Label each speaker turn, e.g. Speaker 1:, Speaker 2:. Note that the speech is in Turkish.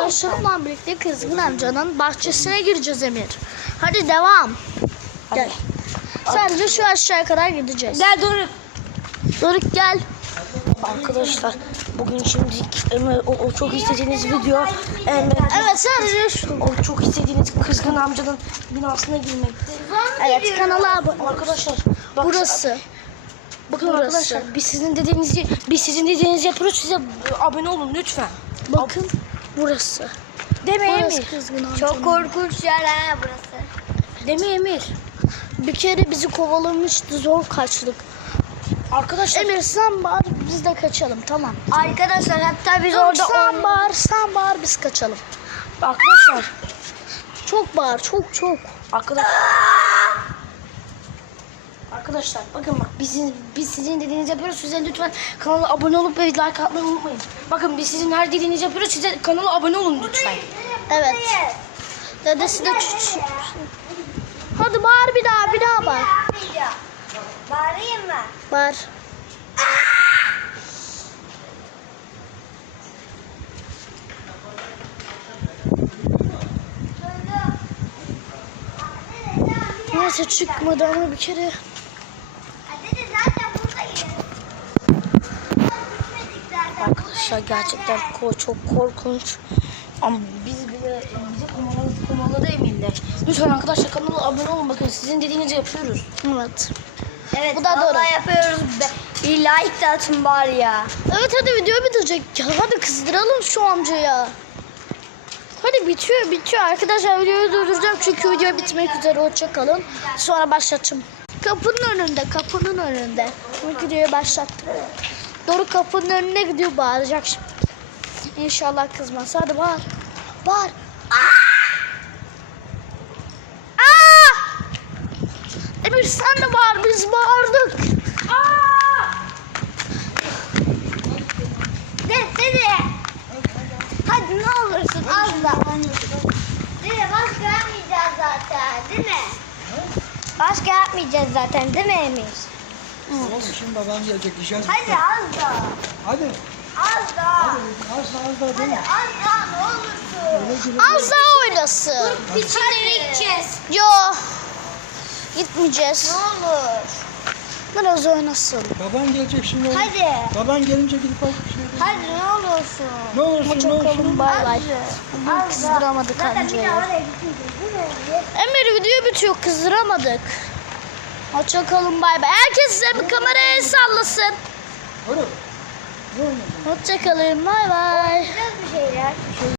Speaker 1: arkadaşlarımla birlikte Kızgın amcanın bahçesine gireceğiz Emir. Hadi devam. Gel. Sadece şu aşağıya kadar gideceğiz.
Speaker 2: Gel Doruk.
Speaker 1: Doruk gel.
Speaker 2: Arkadaşlar bugün şimdi o çok istediğiniz video
Speaker 1: Evet sadece şu.
Speaker 2: o çok istediğiniz Kızgın amcanın binasına girmekti.
Speaker 1: Evet kanala abone.
Speaker 2: Arkadaşlar
Speaker 1: Burası.
Speaker 2: bakın
Speaker 1: burası.
Speaker 2: arkadaşlar biz sizin dediğinizi yapıyoruz, size abone olun lütfen.
Speaker 1: Bakın burası.
Speaker 2: Deme
Speaker 1: Burası
Speaker 2: Emir.
Speaker 1: Kızgın amcanın.
Speaker 3: Çok korkunç yer ha burası.
Speaker 2: Deme Emir.
Speaker 1: Bir kere bizi kovalamıştı, zor kaçtık.
Speaker 2: Arkadaşlar
Speaker 1: Emir sen bağır, biz de kaçalım, tamam.
Speaker 3: Arkadaşlar hatta biz
Speaker 1: Orada
Speaker 3: orada
Speaker 1: sen bağır, biz kaçalım.
Speaker 2: arkadaşlar
Speaker 1: Çok bağır, çok.
Speaker 2: Arkadaşlar bakın bak biz sizin dediğinizi yapıyoruz. Size lütfen kanala abone olup ve like atmayı unutmayın. Bakın biz sizin her dediğinizi yapıyoruz. Size kanala abone olun lütfen.
Speaker 1: Evet. Dedesi de Hadi bağır bir daha bağır.
Speaker 3: Bağırayım mı?
Speaker 1: Bağır. Neyse çıkmadı ama bir kere.
Speaker 3: Dede zaten buradayız.
Speaker 2: Arkadaşlar gerçekten çok korkunç. Ama bizi kovaladı Emir'le. Lütfen arkadaşlar kanala abone olun. Bakın sizin dediğinizi yapıyoruz.
Speaker 1: Evet.
Speaker 3: Evet,
Speaker 1: Bu da doğru.
Speaker 3: vallahi yapıyoruz be. Bir like de atın bari ya.
Speaker 1: Evet hadi video bitecek. Ya hadi kızdıralım şu amcaya. Hadi bitiyor. Arkadaşlar videoyu durduracağım çünkü video bitmek üzere. Hoşça kalın. Sonra başlatacağım. Kapının önünde. Videoyu başlattım. Doğru kapının önüne gidiyor, bağıracak şimdi. İnşallah kızmaz. Hadi bağır. Bağır. Emir sen de bağır. Biz bağırdık.
Speaker 3: Dede. Hadi ne olursun az da. Dede başka yapmayacağız zaten değil mi? Başka yapmayacağız zaten değil mi Emir?
Speaker 4: Oğlum şimdi baban gelecek diyeceğiz.
Speaker 3: Hadi az da.
Speaker 4: Hadi.
Speaker 3: Az da.
Speaker 4: Az da değil mi?
Speaker 3: Az da ne olursun.
Speaker 1: Az daha oynasın.
Speaker 3: İçine gideceğiz.
Speaker 1: Yo. Gitmeyeceğiz.
Speaker 3: Ne olur.
Speaker 1: Biraz oynasın.
Speaker 4: Baban gelecek şimdi. Oğlum.
Speaker 3: Hadi.
Speaker 4: Baban gelince gidip bak bir şey.
Speaker 3: Hadi ne olursun.
Speaker 4: Ne olursun ne
Speaker 1: Hoşça kalın.
Speaker 4: olursun.
Speaker 1: Bay bay. Bugün
Speaker 3: Az da.
Speaker 1: kızdıramadık
Speaker 3: Zaten bir
Speaker 1: amcayı.
Speaker 3: daha oraya gitmeyeceğiz değil mi?
Speaker 1: Emir video bitiyor, kızdıramadık. Hoşça kalın, bay bay. Herkes size bir kameraya sallasın.
Speaker 4: Oğlum. Ne oynuyorsun?
Speaker 1: Hoşça kalın, bay bay.
Speaker 3: Yapacağız bir şeyler.